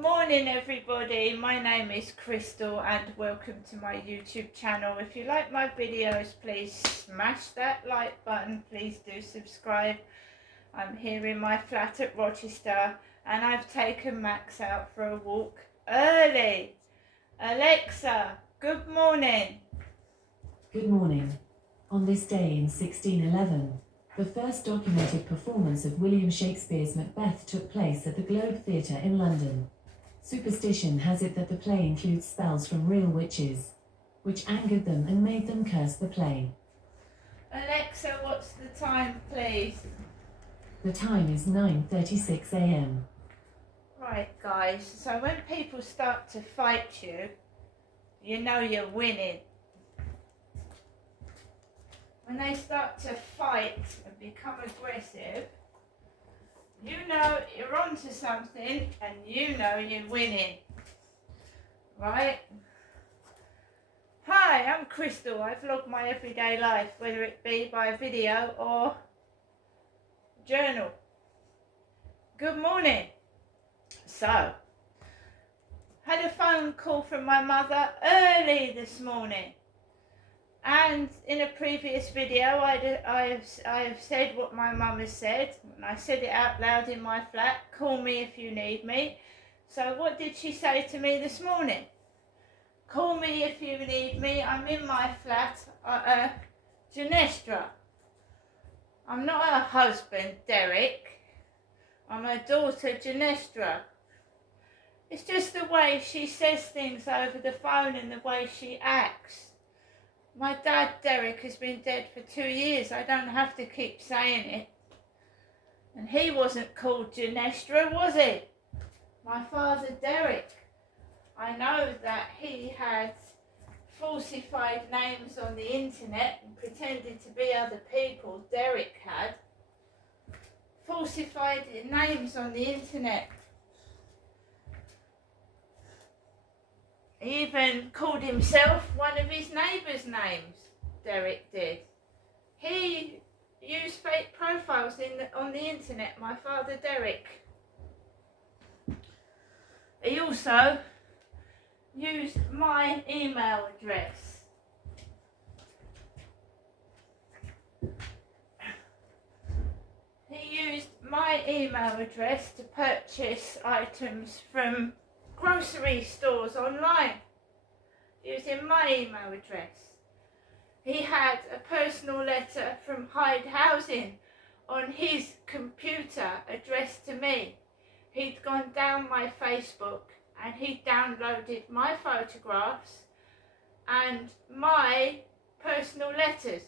morning everybody, my name is Crystal and welcome to my YouTube channel. If you like my videos, please smash that like button, please do subscribe. I'm here in my flat at Rochester and I've taken Max out for a walk early. Alexa, good morning. Good morning. On this day in 1611, the first documented performance of William Shakespeare's Macbeth took place at the Globe Theatre in London. Superstition has it that the play includes spells from real witches, which angered them and made them curse the play. Alexa, what's the time, please? The time is 9:36 a.m. Right, guys, so when people start to fight you, you know you're winning. When they start to fight and become aggressive, you know you're onto something and you know you're winning. Right? Hi, I'm Crystal. I vlog my everyday life, whether it be by video or journal. Good morning. So, had a phone call from my mother early this morning. And in a previous video, I have said what my mum has said, and I said it out loud in my flat. Call me if you need me. So what did she say to me this morning? Call me if you need me. I'm in my flat at Genestra. I'm not her husband, Derek. I'm her daughter, Genestra. It's just the way she says things over the phone and the way she acts. My dad, Derek, has been dead for 2 years. I don't have to keep saying it. And he wasn't called Genestra, was he? My father, Derek. I know that he had falsified names on the internet and pretended to be other people. Derek had falsified names on the internet. He even called himself one of his neighbours' names, Derek did. He used fake profiles on the internet, my father Derek. He also used my email address. He used my email address to purchase items from grocery stores online using my email address. He had a personal letter from Hyde Housing on his computer addressed to me. He'd gone down my Facebook and he downloaded my photographs and my personal letters,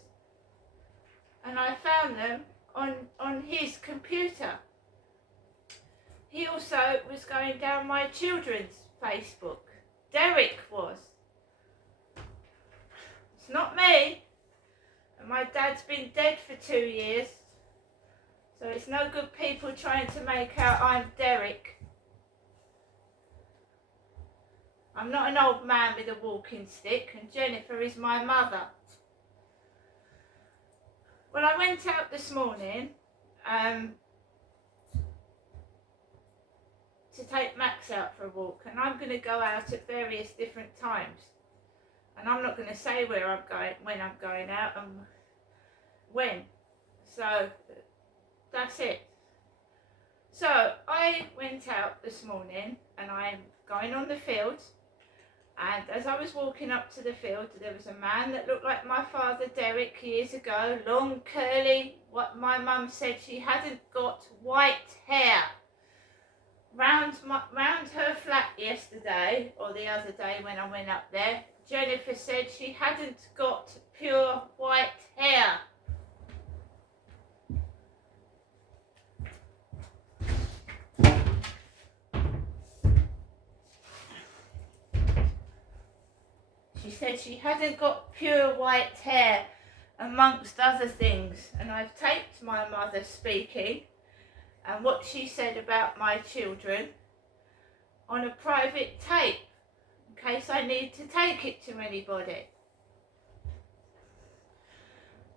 and I found them on his computer. He also was going down my children's Facebook. Derek was. It's not me. And my dad's been dead for 2 years. So it's no good people trying to make out I'm Derek. I'm not an old man with a walking stick, and Jennifer is my mother. Well, I went out this morning to take Max out for a walk, and I'm going to go out at various different times, and I'm not going to say where I'm going, when I'm going out and when. So that's it. So I went out this morning and I'm going on the field, and as I was walking up to the field, there was a man that looked like my father Derek years ago, long curly, what my mum said she hadn't got white hair. Round her flat yesterday, or the other day when I went up there, Jennifer said she hadn't got pure white hair. She said she hadn't got pure white hair, amongst other things, and I've taped my mother speaking and what she said about my children on a private tape in case I need to take it to anybody.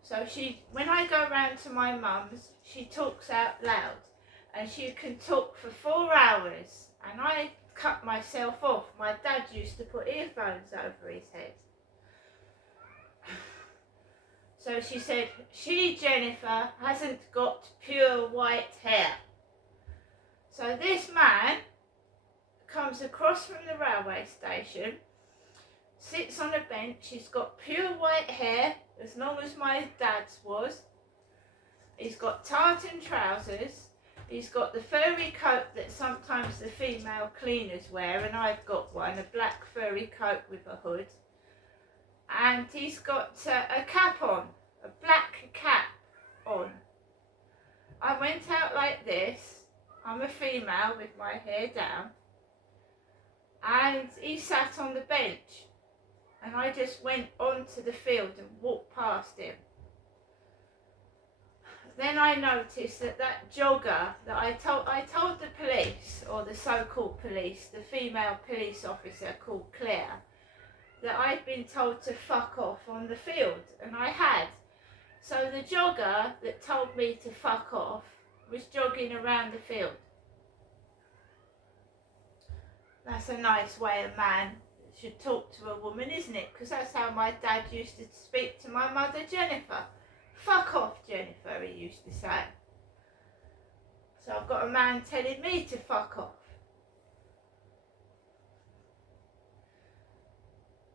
So when I go round to my mum's, she talks out loud, and she can talk for 4 hours, and I cut myself off. My dad used to put earphones over his head. So she said, she, Jennifer, hasn't got pure white hair. So this man comes across from the railway station, sits on a bench, he's got pure white hair, as long as my dad's was. He's got tartan trousers, he's got the furry coat that sometimes the female cleaners wear, and I've got one, a black furry coat with a hood. And he's got a cap on, a black cap on. I went out like this, I'm a female with my hair down, and he sat on the bench, and I just went onto the field and walked past him. Then I noticed that jogger that I told the police, or the so-called police, the female police officer called Claire, that I'd been told to fuck off on the field, and I had. So the jogger that told me to fuck off was jogging around the field. That's a nice way a man should talk to a woman, isn't it? Because that's how my dad used to speak to my mother, Jennifer. Fuck off, Jennifer, he used to say. So I've got a man telling me to fuck off.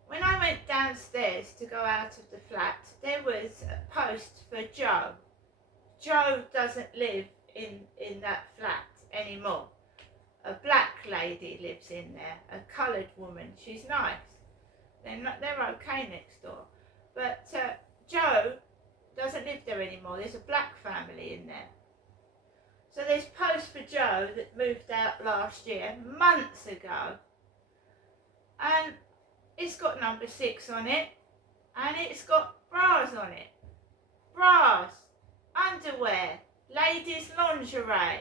When I went downstairs to go out of the flat, there was a post for Joe. Joe doesn't live in that flat anymore. A black lady lives in there, a coloured woman. She's nice. They're okay next door. But Joe doesn't live there anymore. There's a black family in there. So there's post for Joe that moved out last year, months ago. And it's got number 6 on it, and it's got bras on it. Bras, underwear, ladies' lingerie.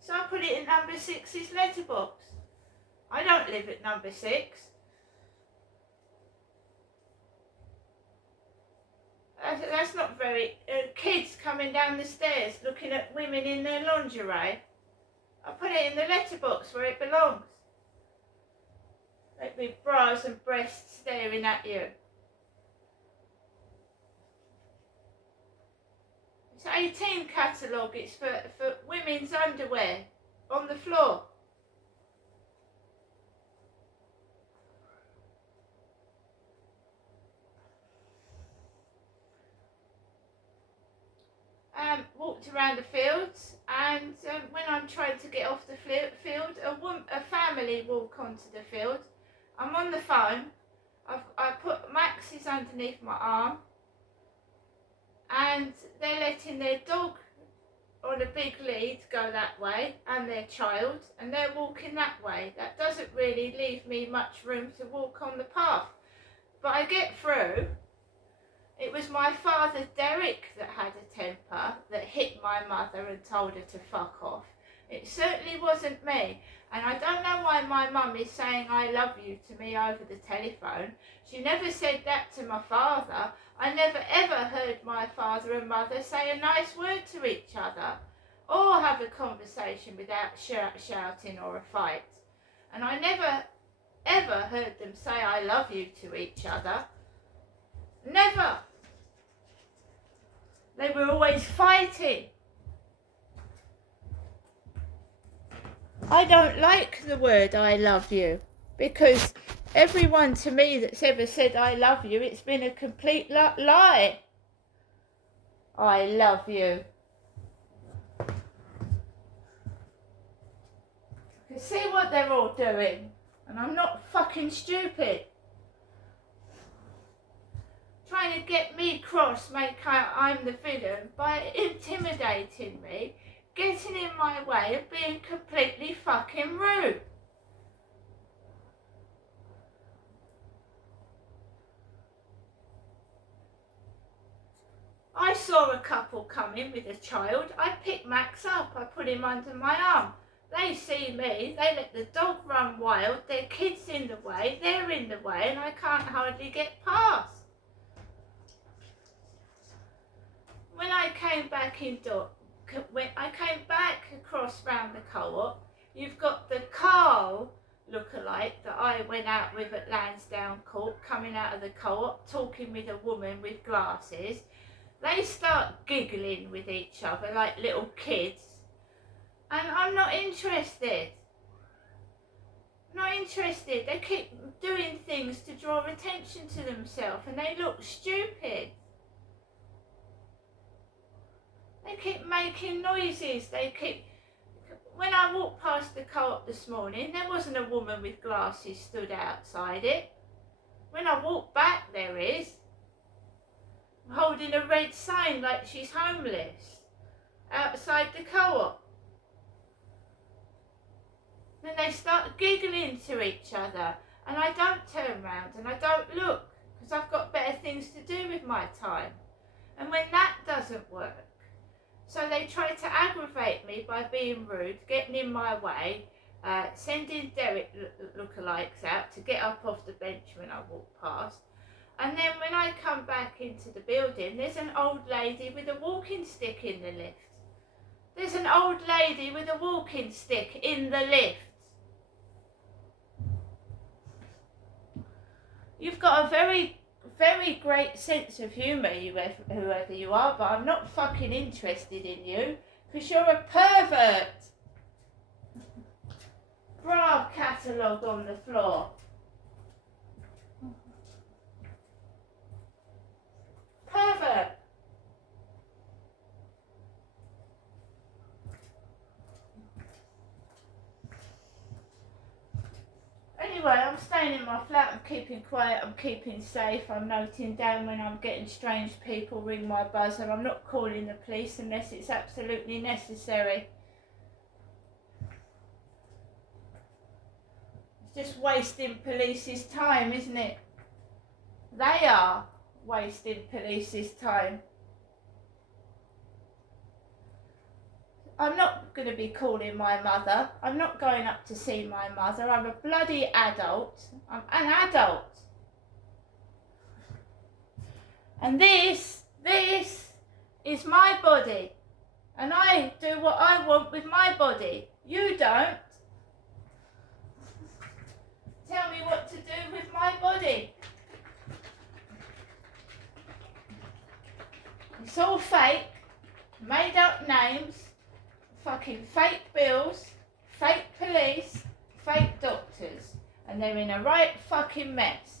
So I put it in number 6's letterbox. I don't live at number 6. That's not very... kids coming down the stairs looking at women in their lingerie. I put it in the letterbox where it belongs. Like with bras and breasts staring at you. It's 18 catalogue, it's for women's underwear on the floor. Walked around the fields, and when I'm trying to get off the field, a family walk onto the field. I'm on the phone. I put Max's underneath my arm, and they're letting their dog on a big lead go that way, and their child, and they're walking that way. That doesn't really leave me much room to walk on the path. But I get through. It was my father, Derek, that had a temper, that hit my mother and told her to fuck off. It certainly wasn't me. And I don't know why my mum is saying I love you to me over the telephone. She never said that to my father. I never ever heard my father and mother say a nice word to each other, or have a conversation without shouting or a fight. And I never ever heard them say I love you to each other. Never. They were always fighting. I don't like the word I love you, because everyone to me that's ever said I love you, it's been a complete lie. I love you. You can see what they're all doing, and I'm not fucking stupid. Trying to get me cross, make out I'm the villain by intimidating me, getting in my way of being completely fucking rude. I saw a couple come in with a child. I picked Max up, I put him under my arm. They see me, they let the dog run wild, their kid's in the way, they're in the way, and I can't hardly get past. When I came back across round the co-op, You've got the Carl lookalike that I went out with at Lansdowne Court, coming out of the co-op, talking with a woman with glasses. They start giggling with each other like little kids. And I'm not interested. Not interested. They keep doing things to draw attention to themselves and they look stupid. They keep making noises. When I walked past the co-op this morning, there wasn't a woman with glasses stood outside it. When I walked back, there is. Holding a red sign like she's homeless outside the co-op. Then they start giggling to each other and I don't turn round and I don't look because I've got better things to do with my time. And when that doesn't work, so they try to aggravate me by being rude, getting in my way, sending Derek lookalikes out to get up off the bench when I walk past. And then when I come back into the building, there's an old lady with a walking stick in the lift. There's an old lady with a walking stick in the lift. You've got a very, very great sense of humour, whoever you are, but I'm not fucking interested in you, because you're a pervert. Bra catalogue on the floor. Pervert. Anyway, I'm staying in my flat, I'm keeping quiet, I'm keeping safe, I'm noting down when I'm getting strange people ring my buzzer. I'm not calling the police unless it's absolutely necessary. It's just wasting police's time, isn't it? They are wasting police's time. I'm not going to be calling my mother. I'm not going up to see my mother. I'm a bloody adult. I'm an adult. And this is my body. And I do what I want with my body. You don't. Tell me what to do with my body. It's all fake, made up names, fucking fake bills, fake police, fake doctors, and they're in a right fucking mess.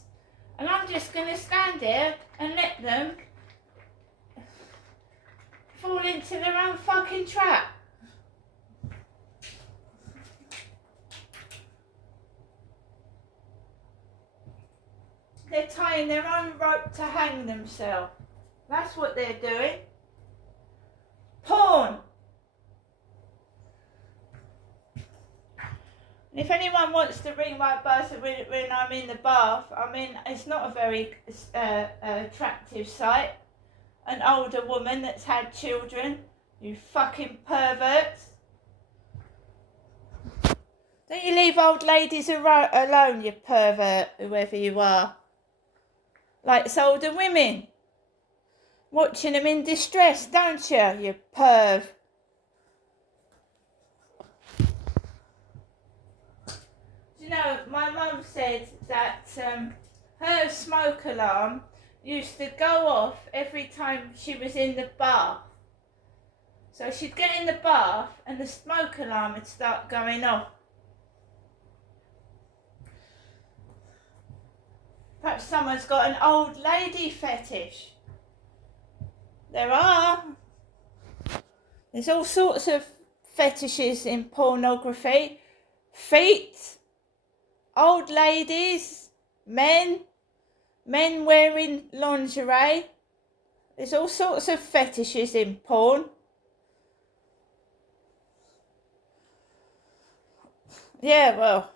And I'm just going to stand here and let them fall into their own fucking trap. They're tying their own rope to hang themselves. That's what they're doing. Porn. And if anyone wants to ring my buzzer when I'm in the bath, I mean, it's not a very attractive sight. An older woman that's had children, you fucking perverts. Don't you leave old ladies alone, you pervert, whoever you are. Like it's older women. Watching them in distress, don't you, you perv? You know, my mum said that her smoke alarm used to go off every time she was in the bath. So she'd get in the bath and the smoke alarm would start going off. Perhaps someone's got an old lady fetish. There are. There's all sorts of fetishes in pornography. Feet, old ladies, men wearing lingerie. There's all sorts of fetishes in porn. Yeah, well,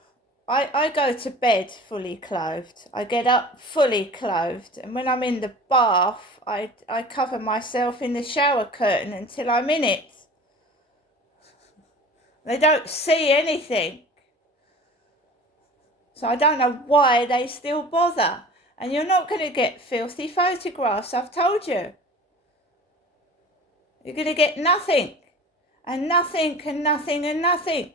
I go to bed fully clothed. I get up fully clothed. And when I'm in the bath, I cover myself in the shower curtain until I'm in it. They don't see anything. So I don't know why they still bother. And you're not going to get filthy photographs, I've told you. You're going to get nothing. And nothing and nothing and nothing.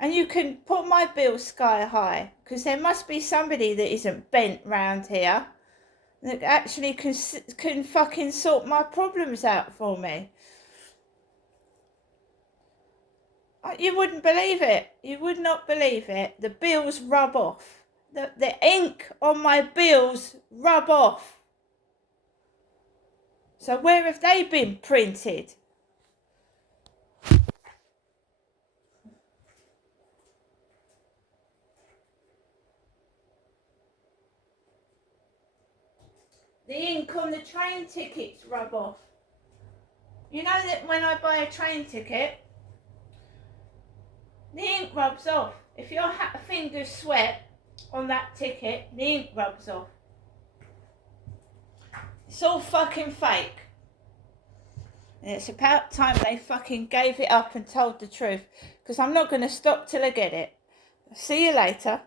And you can put my bill sky high, because there must be somebody that isn't bent round here that actually can fucking sort my problems out for me. You wouldn't believe it. You would not believe it. The bills rub off. The ink on my bills rub off. So where have they been printed? The ink on the train tickets rub off. You know that when I buy a train ticket, the ink rubs off. If your fingers sweat on that ticket, the ink rubs off. It's all fucking fake. And it's about time they fucking gave it up and told the truth. Because I'm not going to stop till I get it. See you later.